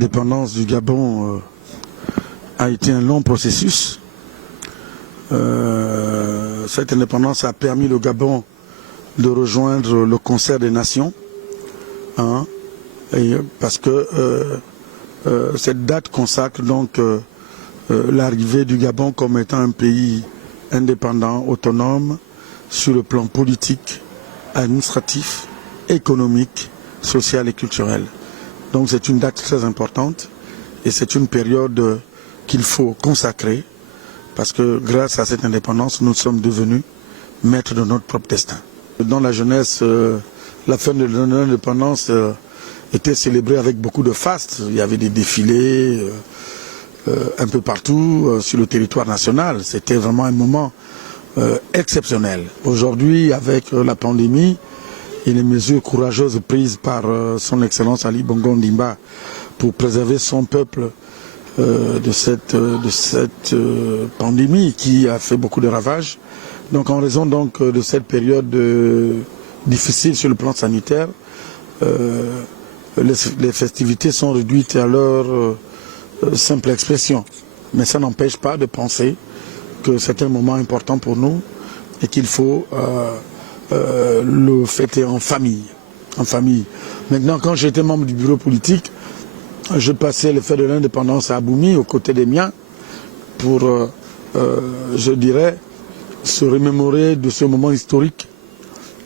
L'indépendance du Gabon a été un long processus. Cette indépendance a permis au Gabon de rejoindre le concert des nations, parce que cette date consacre donc l'arrivée du Gabon comme étant un pays indépendant, autonome, sur le plan politique, administratif, économique, social et culturel. Donc c'est une date très importante et c'est une période qu'il faut consacrer parce que grâce à cette indépendance, nous sommes devenus maîtres de notre propre destin. Dans la jeunesse, la fin de l'indépendance était célébrée avec beaucoup de fastes. Il y avait des défilés un peu partout sur le territoire national. C'était vraiment un moment exceptionnel. Aujourd'hui, avec la pandémie et les mesures courageuses prises par son Excellence Ali Bongo Ondimba pour préserver son peuple de cette pandémie qui a fait beaucoup de ravages. Donc en raison donc de cette période difficile sur le plan sanitaire, les festivités sont réduites à leur simple expression. Mais ça n'empêche pas de penser que c'est un moment important pour nous et qu'il faut le fêter en famille. Maintenant, quand j'étais membre du bureau politique, je passais les fêtes de l'indépendance à Aboumi, aux côtés des miens, pour, je dirais, se remémorer de ce moment historique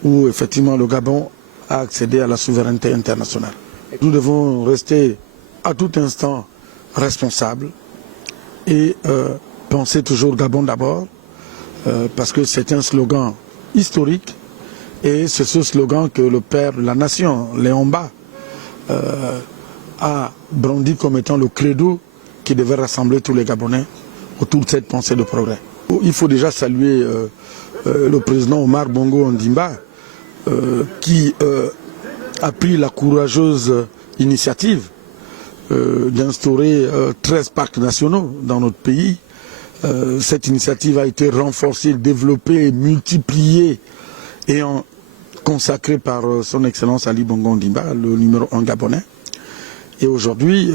où, effectivement, le Gabon a accédé à la souveraineté internationale. Nous devons rester à tout instant responsables et penser toujours Gabon d'abord, parce que c'est un slogan historique et c'est ce slogan que le père de la nation, Léon Mba, a brandi comme étant le credo qui devait rassembler tous les Gabonais autour de cette pensée de progrès. Il faut déjà saluer le président Omar Bongo Ondimba qui a pris la courageuse initiative d'instaurer 13 parcs nationaux dans notre pays. Cette initiative a été renforcée, développée, multipliée et consacrée par son Excellence Ali Bongo Ondimba, le numéro 1 gabonais. Et aujourd'hui,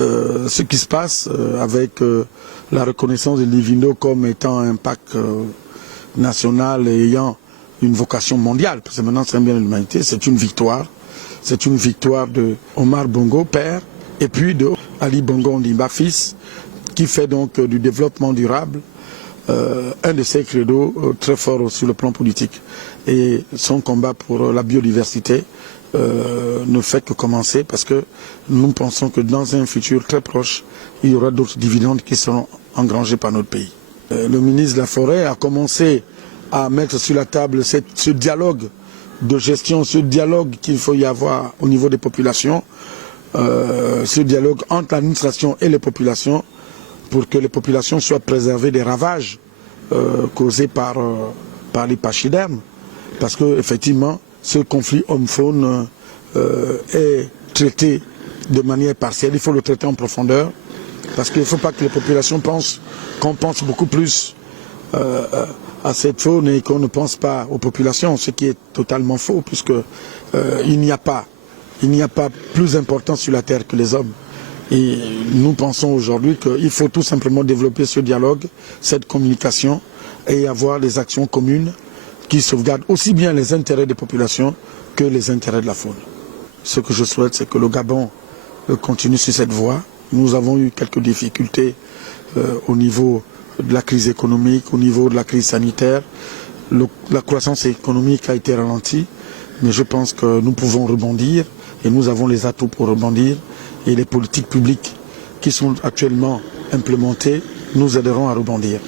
ce qui se passe avec la reconnaissance de Livindo comme étant un parc national et ayant une vocation mondiale, parce que maintenant c'est un bien de l'humanité, c'est une victoire. C'est une victoire de Omar Bongo, père, et puis de Ali Bongo Ondimba, fils, qui fait donc du développement durable un de ses credos très forts sur le plan politique. Et son combat pour la biodiversité ne fait que commencer parce que nous pensons que dans un futur très proche, il y aura d'autres dividendes qui seront engrangés par notre pays. Le ministre de la Forêt a commencé à mettre sur la table ce dialogue de gestion, ce dialogue qu'il faut y avoir au niveau des populations, ce dialogue entre l'administration et les populations pour que les populations soient préservées des ravages causés par les pachydermes. Parce qu'effectivement, ce conflit homme-faune est traité de manière partielle. Il faut le traiter en profondeur. Parce qu'il ne faut pas que les populations pensent qu'on pense beaucoup plus à cette faune et qu'on ne pense pas aux populations, ce qui est totalement faux, puisque il n'y a pas plus important sur la terre que les hommes. Et nous pensons aujourd'hui qu'il faut tout simplement développer ce dialogue, cette communication et avoir des actions communes qui sauvegardent aussi bien les intérêts des populations que les intérêts de la faune. Ce que je souhaite, c'est que le Gabon continue sur cette voie. Nous avons eu quelques difficultés au niveau de la crise économique, au niveau de la crise sanitaire. La croissance économique a été ralentie, mais je pense que nous pouvons rebondir et nous avons les atouts pour rebondir. Et les politiques publiques qui sont actuellement implémentées nous aideront à rebondir.